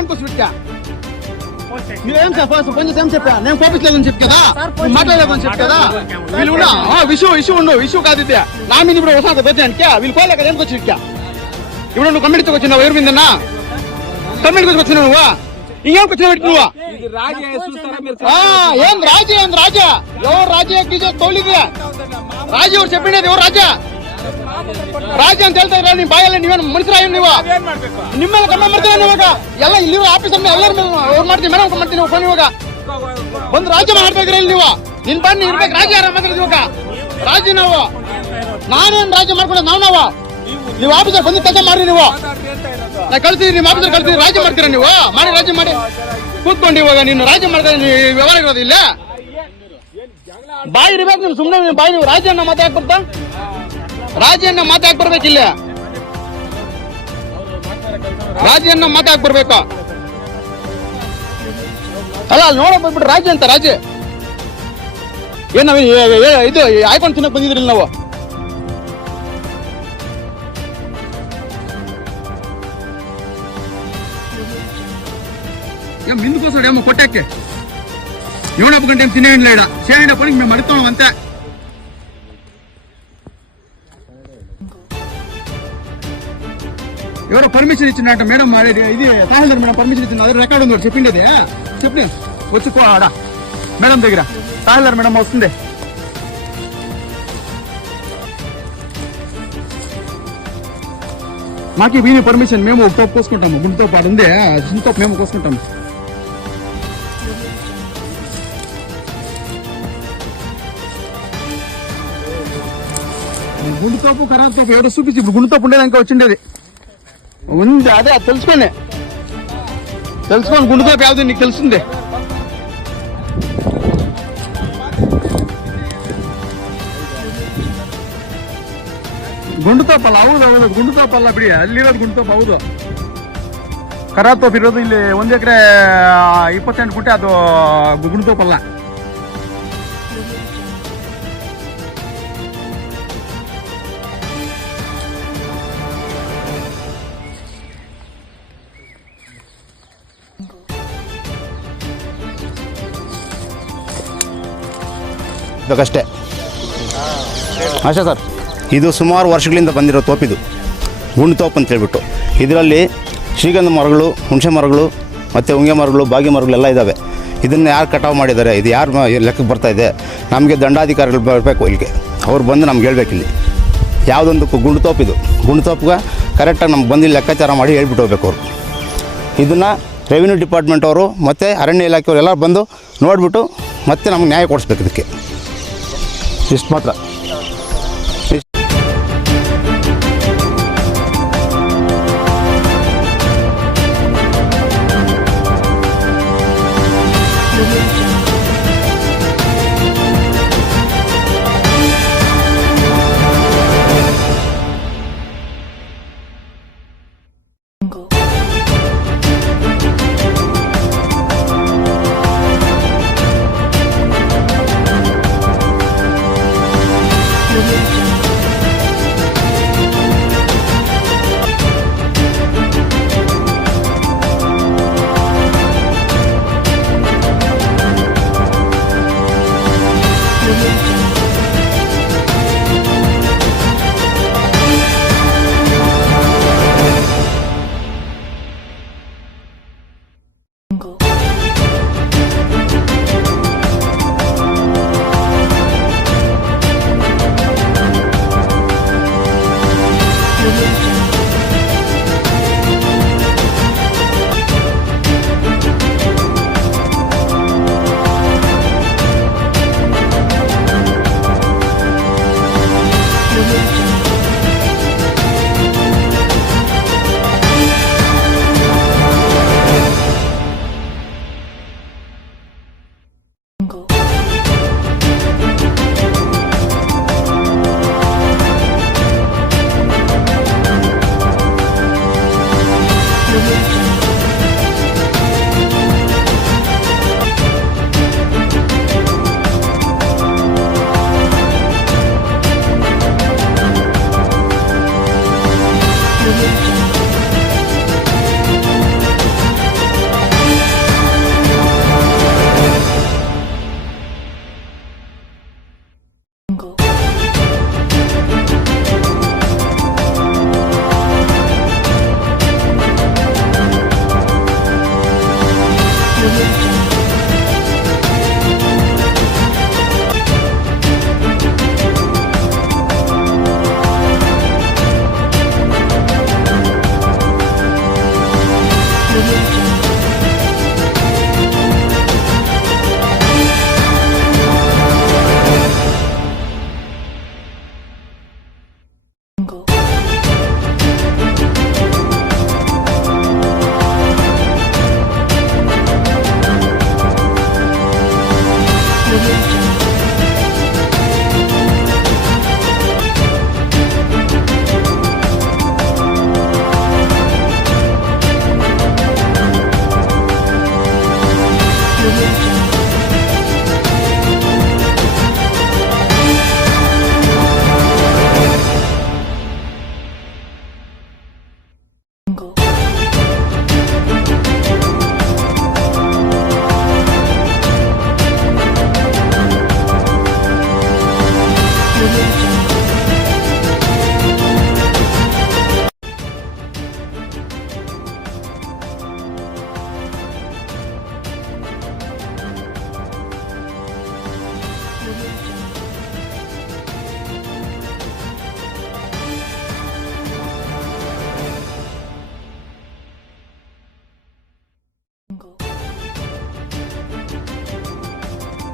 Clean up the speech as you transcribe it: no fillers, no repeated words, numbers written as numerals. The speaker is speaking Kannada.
ఏం కూర్చుంటా నువ్వేం చెప్పాల్సి కొంచెం ఏం చెప్పా నేను కోపించలేదని చెప్పు కదా మాట్లాడలేదని చెప్పు కదా వీళ్ళు ఉన్నా ఇష్యూ ఉండు ఇష్యూ కాదు ఇది నా మీద ఇప్పుడు వస్తాను పెద్దానికి వీళ్ళు కోలే కదా ఎందుకు వచ్చి ఇప్పుడు నువ్వు కమ్యూనిటీకి వచ్చినావు ఎవరి మీదన్నా కమ్యూనిటీకి వచ్చినావు నువ్వు ఇంకేం వచ్చినావు నువ్వు ఏం రాజా ఎవరు రాజా గీజా తోలిది రాజు ఎవరు చెప్పిండేది ఎవరు రాజా ರಾಜ್ಯ ಅಂತ ಹೇಳ್ತಾ ಇದ್ರೆ ನೀವು ಬಾಯಲ್ಲಿ ನೀವೇನು ಮನುಷ್ಯರಾಗಿ ನೀವು ನಿಮ್ಮೆಲ್ಲ ಕಮ್ಮ ಮಾಡ್ತೀವಿ ಇವಾಗ ಎಲ್ಲ ಇಲ್ಲಿ ಆಫೀಸ್ ಎಲ್ಲರೂ ಅವ್ರು ಮಾಡ್ತೀವಿ ಮೇಡಮ್ ಮಾಡ್ತೀವಿ ನೀವು ಫೋನ್ ಇವಾಗ ಒಂದು ರಾಜ್ಯ ಮಾಡ್ತಾ ಇದ್ರಿ ಇಲ್ಲಿ ನೀವು ನಿನ್ ಬನ್ನಿ ಇರ್ಬೇಕು ರಾಜ್ಯ ಯಾರ ಮಾತಾಡಿದ್ವಿ ಇವಾಗ ರಾಜ್ಯ ನಾವು ನಾನೇನು ರಾಜ್ಯ ಮಾಡ್ಕೊಂಡು ನಾವು ನೀವು ಆಫೀಸರ್ ಬಂದು ಕೆಲಸ ಮಾಡ್ರಿ ನೀವು ನಾ ಕಳ್ತೀವಿ ನಿಮ್ಮ ಆಫೀಸರ್ ಕಳ್ತೀವಿ ರಾಜ್ಯ ಮಾಡ್ತೀರಾ ನೀವು ಮಾಡಿ ರಾಜ್ಯ ಮಾಡಿ ಕೂತ್ಕೊಂಡು ಇವಾಗ ನೀನು ರಾಜ್ಯ ಮಾಡ್ತಾ ವ್ಯವಹಾರ ಇರೋದು ಇಲ್ಲ ಬಾಯಿ ಇರ್ಬೇಕು ನೀವು ಸುಮ್ಮನೆ ಬಾಯಿ ನೀವು ರಾಜ್ಯನ ಮಾತಾಡಕ್ ಬರ್ತಾ ರಾಜ್ಯನ್ನ ಮಾತಾಕ್ ಬರ್ಬೇಕಿಲ್ಲ ರಾಜ್ಯನ್ನ ಮಾತಾಕ್ ಬರ್ಬೇಕು ಅಲ್ಲ ಅಲ್ಲಿ ನೋಡಕ್ ಬಂದ್ಬಿಟ್ಟು ರಾಜ್ಯ ಅಂತ ರಾಜ್ಯ ಏನ್ ನಾವ್ ಇದು ಆಯ್ಕೊಂಡು ತಿನ್ನಕ್ ಬಂದಿದ್ರಿಲ್ಲ ನಾವು ಮಿಂದುಕೋಸ್ಕರ ఏమో కొట్టాకే 7 గంటల ఏం తినేయండి చేయండి పని మేము అడుగుతాం అంతే ఎవరో పర్మిషన్ ఇచ్చినట్ట మేడం ఇది తహసీల్దార్ మేడం పర్మిషన్ ఇచ్చింది అదే రికార్డు ఉంది చెప్పిండేది చెప్పి వచ్చి ఆడ మేడం దగ్గర తహసీల్దార్ మేడం వస్తుంది మాకు వీని పర్మిషన్ మేము ఒక తోపు కోసుకుంటాము గుండుతో పాటు ఉంది చిన్నతో మేము కోసుకుంటాము గుండుతోపు ఖరాబ్ తోపు ఎవరో చూపించి ఇప్పుడు గుండుతోపు ఉండేదానికి వచ్చిండేది ఉంది అదే తెలుసుకోండి గుండుతోపు యావది నీకు తెలుస్తుంది ಗುಂಡುತೋಪಲ್ಲ ಹೌದು ಗುಂಡುತೋಪಲ್ಲ ಬಿಡಿ ಅಲ್ಲಿರೋದು ಗುಂಡುತೋಪ ಹೌದು ಖರಾಬ್ ತೋಪ್ ಇರೋದು ಇಲ್ಲಿ 1 ಎಕರೆ 28 ಗುಂಟೆ ಅದು ಗುಂಡುತೋಪಲ್ಲ ಅಷ್ಟೇ ಅಷ್ಟೇ ಸರ್ ಇದು ಸುಮಾರು ವರ್ಷಗಳಿಂದ ಬಂದಿರೋ ತೋಪಿದು ಗುಂಡು ತೋಪು ಅಂತ ಹೇಳ್ಬಿಟ್ಟು ಇದರಲ್ಲಿ ಶ್ರೀಗಂಧ ಮರಗಳು ಹುಣಸೆ ಮರಗಳು ಮತ್ತು ಹೊಂಗೆ ಮರಗಳು ಬಾಗಿ ಮರಗಳು ಎಲ್ಲ ಇದ್ದಾವೆ ಇದನ್ನು ಯಾರು ಕಟಾವು ಮಾಡಿದ್ದಾರೆ ಇದು ಯಾರು ಲೆಕ್ಕಕ್ಕೆ ಬರ್ತಾಯಿದೆ ನಮಗೆ ದಂಡಾಧಿಕಾರಿಗಳು ಬರಬೇಕು ಇಲ್ಲಿಗೆ ಅವ್ರು ಬಂದು ನಮ್ಗೆ ಹೇಳ್ಬೇಕು ಇಲ್ಲಿ ಯಾವುದೊಂದು ಗುಂಡು ತೋಪಿದು ಗುಂಡು ತೋಪಿಗೆ ಕರೆಕ್ಟಾಗಿ ನಮ್ಗೆ ಬಂದು ಲೆಕ್ಕಾಚಾರ ಮಾಡಿ ಹೇಳ್ಬಿಟ್ಟು ಹೋಗ್ಬೇಕು ಅವರು ಇದನ್ನು ರೆವಿನ್ಯೂ ಡಿಪಾರ್ಟ್ಮೆಂಟ್ ಅವರು ಮತ್ತು ಅರಣ್ಯ ಇಲಾಖೆಯವರು ಎಲ್ಲ ಬಂದು ನೋಡಿಬಿಟ್ಟು ಮತ್ತೆ ನಮ್ಗೆ ನ್ಯಾಯ ಕೊಡಿಸ್ಬೇಕು ಇದಕ್ಕೆ ಇಷ್ಟು ಮಾತ್ರ